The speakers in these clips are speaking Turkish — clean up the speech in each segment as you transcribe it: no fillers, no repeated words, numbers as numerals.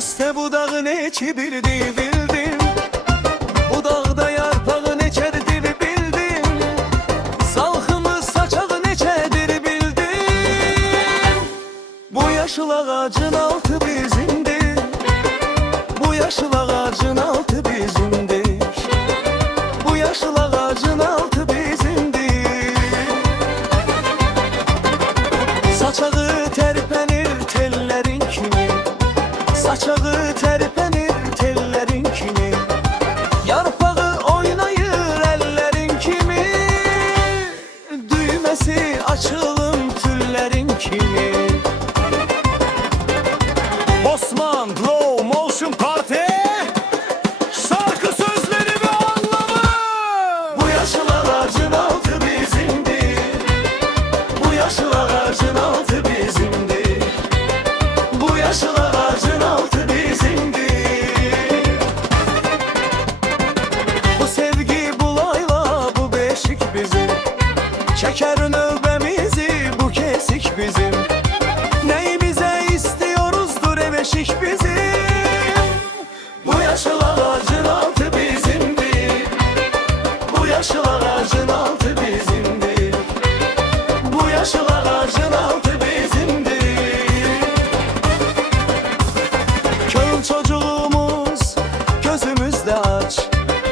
Üste budağın içi bildim. Bu dağda yarpağı neçədir bildim. Salxımız saçağı neçədir bildim. Bu yaşıl ağacın altı bizimdir. Bu yaşıl ağacın altı bizimdir. Bu yaşıl ağacın altı bizimdir. Saçağı terpenir tellerin kimi. Saçağı terpenir tellerin kimi. Yarpağı oynayır ellerin kimi. Düğmesi açılım tüllerin kimi. Osman Blow Motion Party. Şarkı sözleri ve anlamı. Bu yaşıl ağacın altı bizimdir. Bu yaşıl ağacın altı bizimdir. Bu yaşıl ağacın altı bizimdir. Bu sevgi bulayla bu beşik bizim. Çeker növbemizi bu kesik bizim. Ney bize istiyoruzdur eveşik bizim. Bu yaşıl ağacın altı bizimdir. Bu yaşıl ağacın altı bizimdir. Bu yaşıl ağacın altı bizimdir. Köl çocuğumuz gözümüzde aç.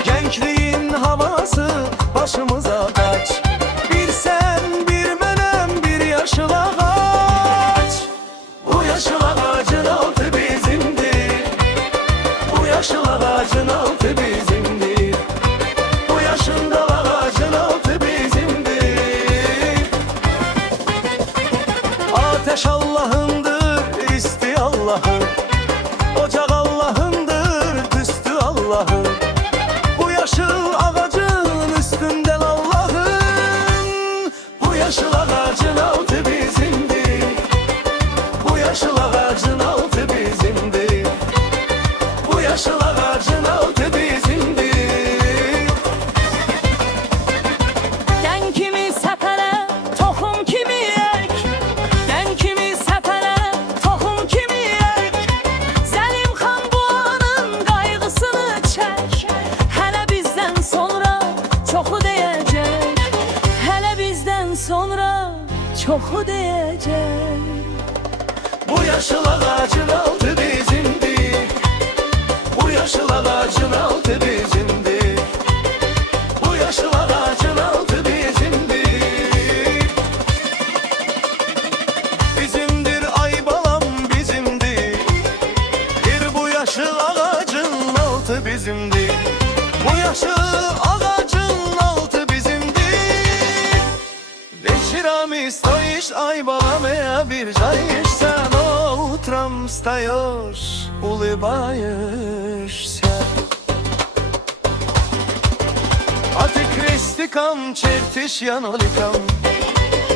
Gençliğin havası başımıza taç. Bir sen bir menem bir yaşıl ağaç. Bu yaşıl ağacın altı bizimdir. Bu yaşıl ağacın altı bizimdir. Bu yaşında ağacın altı bizimdir. Ateş Allah'ındır, isti Allah'ın. Ocak Allah'ındır, tüstü Allah'ın. Bu yaşıl ağacın üstünde Allah'ın. Bu yaşıl ağacın altı bizimdir. Bu yaşıl ağacın altı bizimdir. Bu yaşıl ağacın altı bizimdir. Den kimi səpərə, toxum kimi ək. Den kimi səpərə, toxum kimi ək. Zəlim xan bu anın qayğısını çək. Hələ bizdən sonra çoxu deyəcək. Hələ bizdən sonra çoxu deyəcək. Bu yaşıl ağacın altı bizimdir. Bu yaşıl ağacın altı bizimdir. Bu yaşıl ağacın altı bizimdir. Bizimdir ay balam bizimdir. Bir bu yaşıl ağacın altı bizimdir. Bu yaşıl ağacın altı bizimdir. Вечерами стоишь, ай балам, я обижаешься, но утром встаешь, улыбаешься. А ты крестиком чертишь, я ноликом.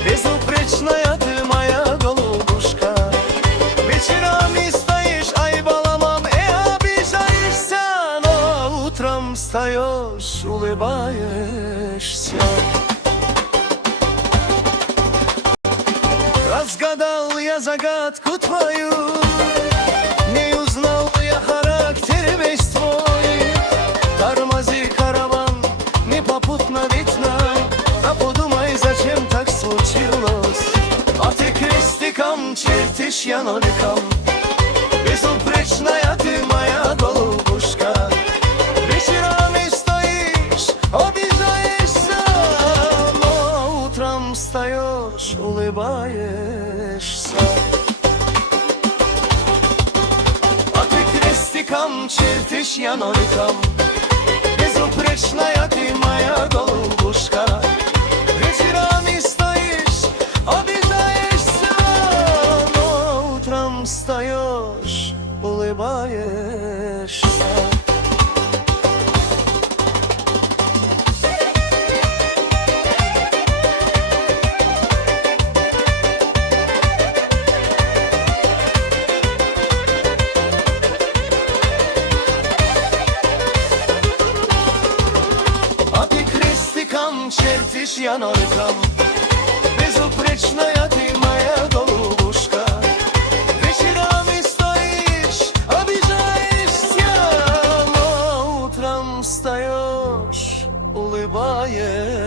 Безупречная ты моя голубушка. Вечерами стоишь, ай баламам, и обижаешься, но утром встаешь, улыбаешься. Разгадал я загадку твою, не узнал я характер весь твой. Тормози караван, не попутно видно, а подумай, зачем так случилось. А ты крестиком чертишь, я ноликом. Безупречная ты моя голубушка. Вечерами стоишь, обижаешься, но утром встаешь, улыбаешься. А ты крестиком чертишь, я ноликом. Безупречная ты моя голубушка. Вечерами стоишь, обижаешься, но утром встаешь, улыбаешься. Чертишь, я ноликом. Безупречная ты моя голубушка. Вечерами стоишь, обижаешься. olayım